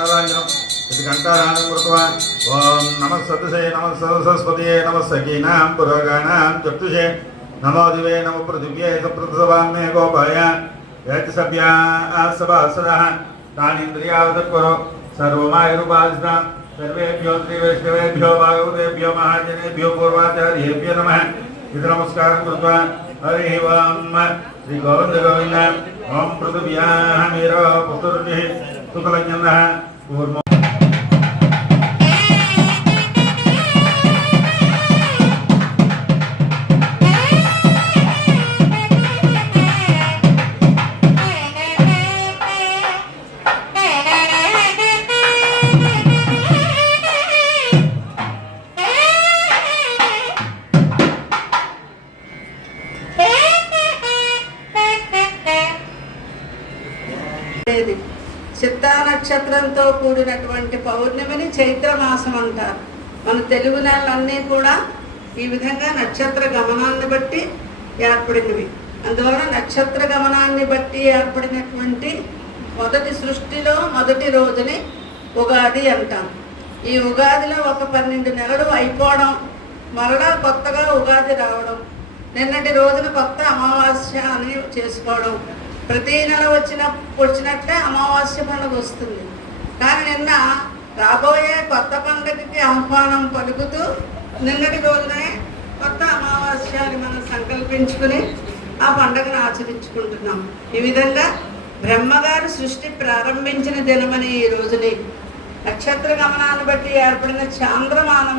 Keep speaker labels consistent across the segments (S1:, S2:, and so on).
S1: नारायणं घण्टाराणं कृतवान्। ॐ नमः सदसे, नमः सरस्वतये, नमः सखीनां पुरोगाणां चतुषे नमो दिवे, नम पृथिव्ये, सप्रतसवान्मे गोपाय। यतिसभ्या सभासदः। तानीन्द्रियावतत्करो सर्वमायुरुपासना सर्वेभ्यो त्रिवैष्णवेभ्यो भागवतेभ्यो महाजनेभ्यो पूर्वाचार्येभ्यो नमः। इति नमस्कारं कृत्वा, हरिः ओं श्रीगोविन्दगोविन्द ॐ पृथिव्याः मेरो
S2: o hormônio. నక్షత్రంతో కూడినటువంటి పౌర్ణమిని చైత్ర మాసం అంటారు. మన తెలుగు నెలలన్నీ కూడా ఈ విధంగా నక్షత్ర గమనాన్ని బట్టి ఏర్పడినవి. అందువలన నక్షత్ర గమనాన్ని బట్టి ఏర్పడినటువంటి మొదటి సృష్టిలో మొదటి రోజుని ఉగాది అంటాం. ఈ ఉగాదిలో ఒక పన్నెండు నెలలు అయిపోవడం మరలా కొత్తగా ఉగాది రావడం నిన్నటి రోజున కొత్త అమావాస్య అని చేసుకోవడం ప్రతి నెల వచ్చిన వచ్చినట్టే అమావాస్య పండుగ వస్తుంది. కానీ నిన్న రాబోయే కొత్త పండుగకి ఆహ్వానం పలుకుతూ నిన్నటి రోజునే కొత్త అమావాస్యాన్ని మనం సంకల్పించుకుని ఆ పండుగను ఆచరించుకుంటున్నాం. ఈ విధంగా బ్రహ్మగారు సృష్టి ప్రారంభించిన దినమని ఈ రోజుని నక్షత్ర గమనాన్ని బట్టి ఏర్పడిన చాంద్రమానం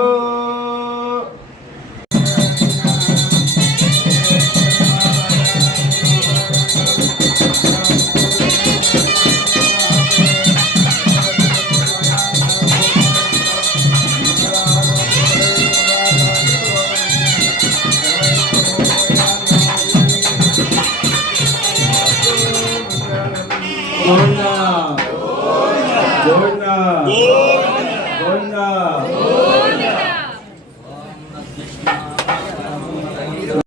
S1: 놀라 놀라
S3: 놀라